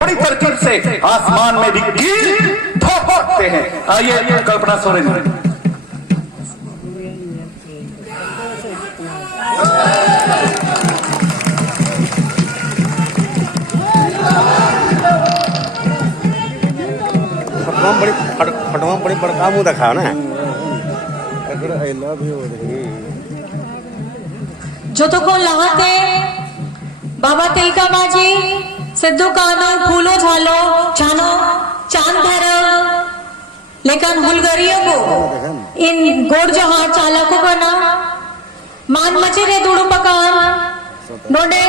बड़ी तरकीब से आसमान में भी कील ठोक सकते हैं। आइए कल्पना सोरेन। फटवा बड़ी बड़का मुंह रखा ना जो तो को लहाते बाबा तिलका बाजी सिद्धू कानो फूलो झालो छानो चांद धरव लेकिन हुलगरियों को इन गोड़ जो हाथ चालकों का ना मान मचेरे दुड़ू पकान नोडे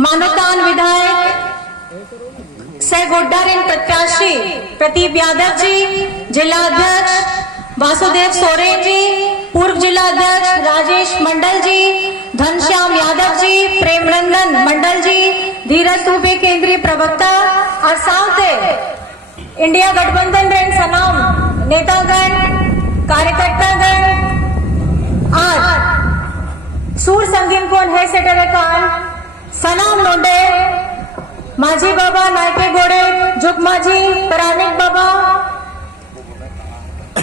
मानोतान विधायक सह गोड्डारिन प्रत्याशी प्रदीप यादव जी, जिला अध्यक्ष वासुदेव सोरेन जी, पूर्व जिला अध्यक्ष राजेश मंडल जी, घनश्याम यादव जी, प्रेमरंजन मंडल जी, धीरज दुबे केंद्रीय प्रवक्ता और साथ इंडिया गठबंधन रेन सनाम नेतागण कार्यकर्तागण आज सूर संगीन कोण है सेटर काल सनाम नोडे माझी बाबा नायके गोड़े जुग माझी परानिक बाबा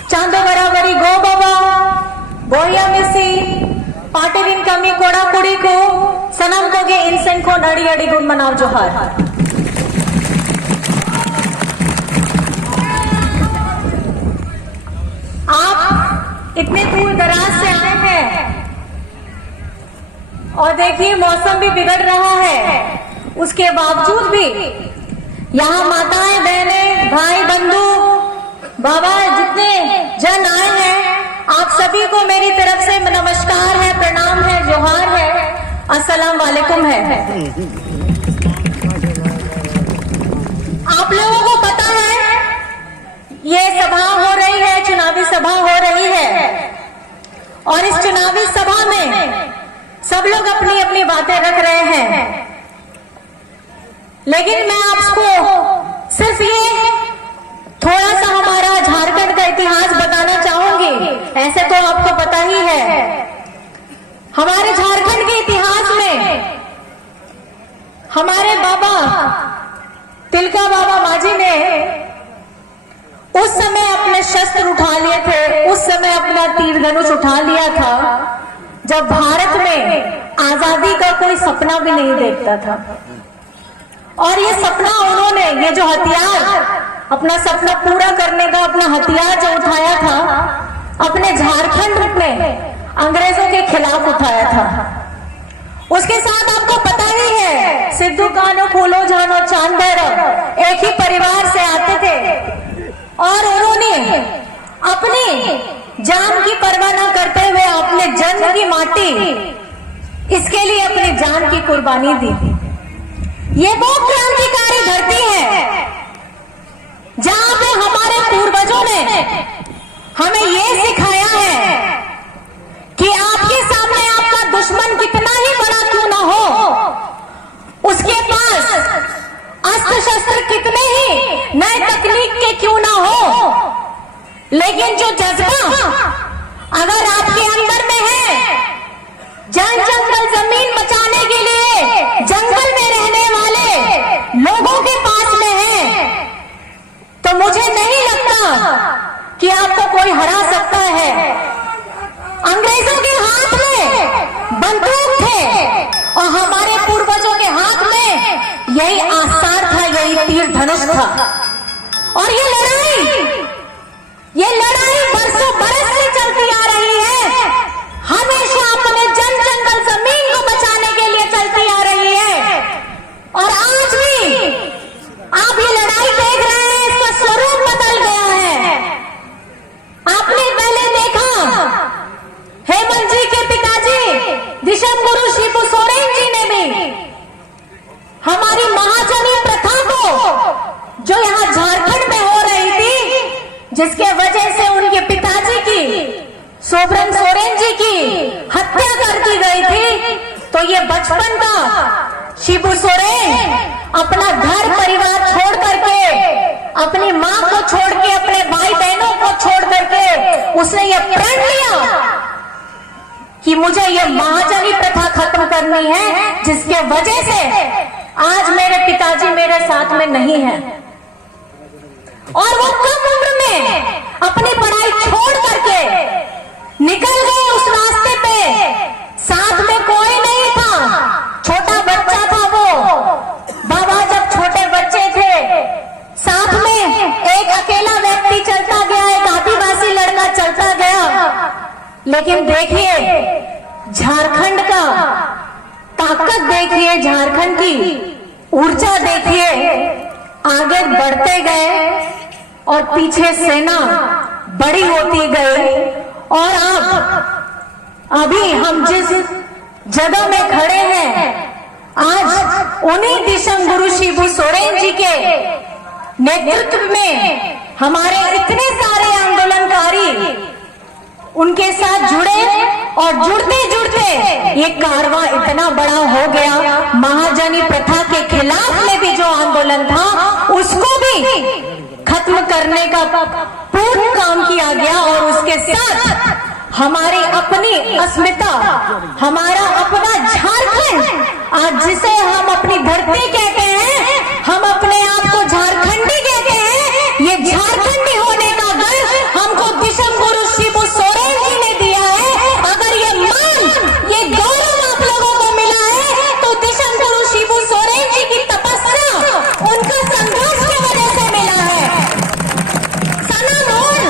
चांदो बराबरी गो बाबा बोया मिसी पाटिलिन कमी कोड़ा कुड़ी को सनम को गे इंसन को अड़ी अड़ी गुण मनाव जोहार। आप इतने दूर दराज से आए हैं और देखिए मौसम भी बिगड़ रहा है, उसके बावजूद भी यहाँ माताएं बहनें भाई बंधु बाबा जितने जन आए हैं आप सभी को मेरी तरफ से नमस्कार है, प्रणाम है, जोहार है, अस्सलाम वालेकुम है। आप लोगों को पता है ये सभा हो रही है, चुनावी सभा हो रही है और इस चुनावी सभा में सब लोग अपनी अपनी बातें रख रहे हैं, लेकिन मैं आपको सिर्फ ये थोड़ा सा हमारा झारखंड का इतिहास बताना चाहूंगी। ऐसे तो आपको पता ही है हमारे झारखंड के इतिहास में हमारे बाबा तिलका बाबा माझी ने उस समय अपने शस्त्र उठा लिए थे, उस समय अपना तीर धनुष उठा लिया था जब भारत में आजादी का कोई सपना भी नहीं देखता था। और ये सपना उन्होंने, ये जो हथियार अपना सपना पूरा करने का अपना हथियार जो उठाया था अपने झारखंड में अंग्रेजों के खिलाफ उठाया था। उसके साथ आपको पता ही है सिद्धू कानो फूलो झानो चांद भैरव एक ही परिवार से आते थे और उन्होंने अपनी जान की परवाह न करते हुए अपने जन्म की माटी इसके लिए अपनी जान की कुर्बानी दी। ये वो क्रांतिकारी धरती है जहां पे हमारे पूर्वजों ने हमें ये सिखाया है कि आपके सामने आपका दुश्मन कितना ही बड़ा क्यों ना हो, उसके पास अस्त्र शस्त्र कितने ही नए तकनीक के क्यों ना हो, लेकिन जो जज्बा अगर आपके अंदर में है जन जंगल जमीन बचाने के लिए जंगल में रहने वाले लोगों के पास में है तो मुझे नहीं लगता कि आपको कोई हरा सकता है। अंग्रेजों के हाथ में बंदूक थे और हमारे पूर्वजों के हाथ में यही आसार था, यही तीर धनुष था। और ये लड़ाई बरसों बरस से चलती आ रही है, हमेशा अपने जन जंगल जमीन को बचाने के लिए चलती आ रही है। और आज भी आप ये लड़ाई देख रहे हैं, इसका स्वरूप बदल गया है। आपने पहले देखा हेमंत जी के पिताजी दिशम गुरु शिबू सोरेन जी ने भी हमारी महाजनी प्रथा को जो यहाँ झारखंड में हो रही थी, जिसके वजह से उनके पिताजी की सोबरन सोरेन जी की हत्या कर दी गई थी, तो ये बचपन का शिबू सोरेन अपना घर परिवार छोड़ करके, अपनी माँ को छोड़ के, अपने भाई बहनों को छोड़ करके उसने ये प्रण लिया कि मुझे ये महाजनी प्रथा खत्म करनी है, जिसके वजह से आज मेरे पिताजी मेरे साथ में नहीं है और वो कम उम्र में अपनी पढ़ाई छोड़ करके निकल गए उस रास्ते पे। साथ में कोई नहीं था, छोटा बच्चा था वो। बाबा जब छोटे बच्चे थे, साथ में एक अकेला व्यक्ति चलता गया, एक आदिवासी लड़का चलता गया। लेकिन देखिए झारखंड का ताकत, देखिए झारखंड की ऊर्जा, देखिए आगे बढ़ते गए और पीछे सेना बड़ी होती गई। और अब अभी हम जिस जगह में खड़े हैं, आज उन्हीं दिशम गुरु शिबू सोरेन जी के नेतृत्व में हमारे इतने सारे आंदोलनकारी उनके साथ जुड़े और जुड़ते जुड़ते ये कारवां इतना बड़ा हो गया। महाजनी प्रथा के खिलाफ में भी जो आंदोलन था उसको भी खत्म करने का पूर्ण काम किया गया और उसके साथ हमारी अपनी अस्मिता, हमारा अपना झारखंड, आज जिसे हम अपनी धरती कहते हैं, हम अपने आप को झारखंडी कहते हैं, ये झारखंडी होने का गर्व हमको दिशम गुरु शिबू सोरेन जी ने दिया है। अगर ये मान, ये गौरव आप लोगों को मिला है तो दिशम गुरु शिबू सोरेन जी की तपस्या, उनका संघर्ष की वजह से मिला है। सनम होड़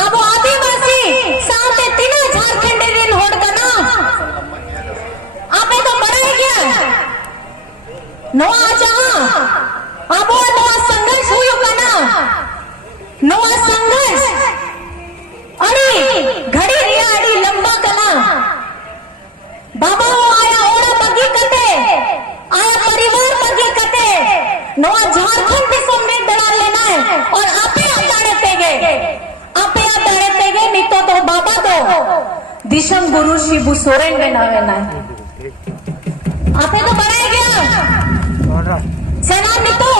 अब आदिवासी सामने तीना झारखंडी दिन होड़ का ना आपे तो बनाई गया नोआ जहां अब नोआ संघर्ष हुई का ना, नोआ संघर्ष अड़ी घड़ी रिया अड़ी लंबा कना। बाबा आया ओड़ा बगी कते, आया परिवार बगी कते, नोआ झारखंड दिसम में दड़ा लेना है और आपे आदाड़ते गए, आपे आदाड़ते गए, नहीं तो बाबा तो दिशम गुरु शिबू सोरेन में ना लेना है। आपे तो बनाया गया सेना नहीं तो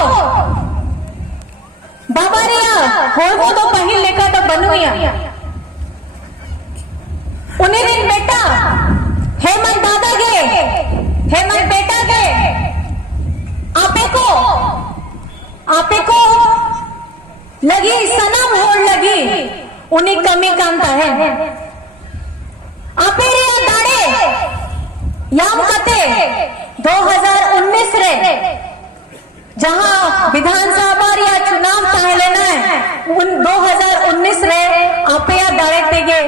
बाबा रिया होड़ को तो पहिल लेकर तो बनुया। उन्हीं दिन बेटा हेमंत दादा गए, हेमंत बेटा गए, आपे को लगी सनम होड़ लगी, उन्हीं कमी कांता है। आपे रिया दाड़े याम कते 2019 रे जहां विधानसभा या चुनाव चाहे लेना है, उन 2019 रे आपया दाड़े तेगे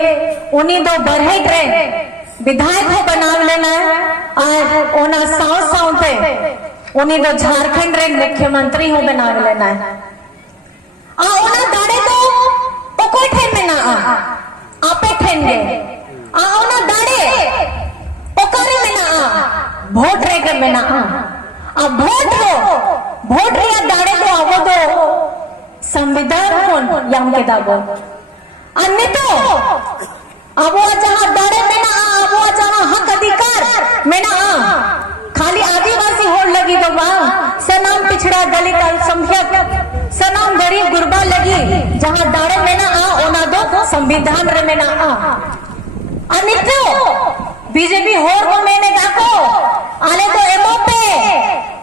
उन्हीं दो बढ़े रे विधायक को बनाव लेना है और ओना साव पे उन्हीं दो झारखंड रे मुख्यमंत्री हो बनाव लेना है। ओना दाड़े तो कोई ठेन में ना आपे ठेन गए, ओना दाड़े ओकरे में ना वोट रे के में ना अब वोट रिया दाड़े तो आवो दो संविधान कौन याम के दागो अन्य तो अब वो जहां दाड़े में ना अब वो जहां हक अधिकार में ना खाली आदिवासी होड़ लगी तो वहां सनाम पिछड़ा दलित अल्पसंख्यक सनाम गरीब गुरबा लगी, जहां दाड़े में ना ओना दो संविधान रे में ना अन्य तो बीजेपी होड़ को मैंने देखो आले तो एमओ पे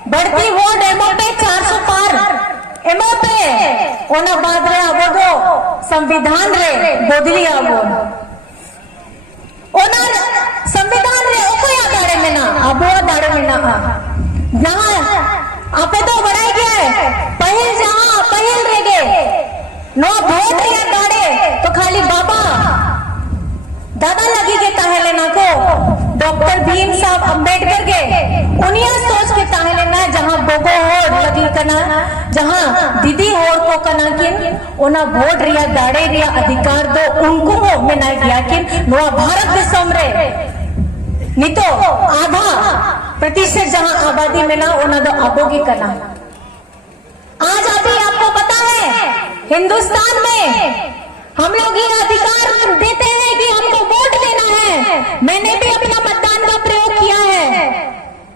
बढ़ती वोट, एमओ पे 400 पार, एमओ पे ओना बाद रे आवो दो संविधान रे बदली आवो ओना संविधान रे ओको दाड़े में ना आवो दाड़े में ना जहां आपे तो बढ़ाई गया पहल जहां पहल रह गए नो वोट रिया दाड़े तो खाली बाबा दादा लगी के ताहे लेना को डॉक्टर भीम साहब अम्बेडकर के उन्हीं सोच के ताहे लेना है, जहां बोगो होड़ लगी कना, जहां दीदी होड़ को कना किन ओना वोट रिया दाड़े रिया अधिकार दो उनको हो में ना गया किन नोआ भारत देशम रे नहीं तो आधा प्रतिशत जहां आबादी में ना ओना दो आबोगी कना। आज अभी आपको पता है हिंदुस्तान में हम लोग ये अधिकार देते हैं कि हमको वोट देना है, मैंने भी अपना मतदान का प्रयोग किया है,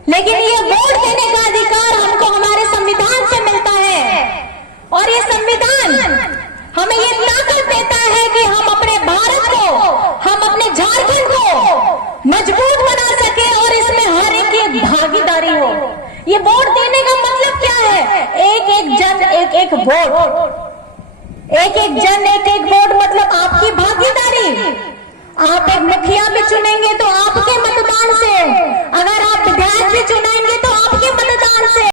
लेकिन ये वोट देने का अधिकार हमको हमारे संविधान से मिलता है और ये संविधान हमें ये ताकत देता है कि हम अपने भारत को, हम अपने झारखंड को मजबूत बना सके और इसमें हर एक की भागीदारी हो। ये वोट देने का मतलब क्या है? एक एक जन एक एक वोट, एक एक जन एक एक वोट मतलब आपकी भागीदारी। आप एक मुखिया भी चुनेंगे तो आपके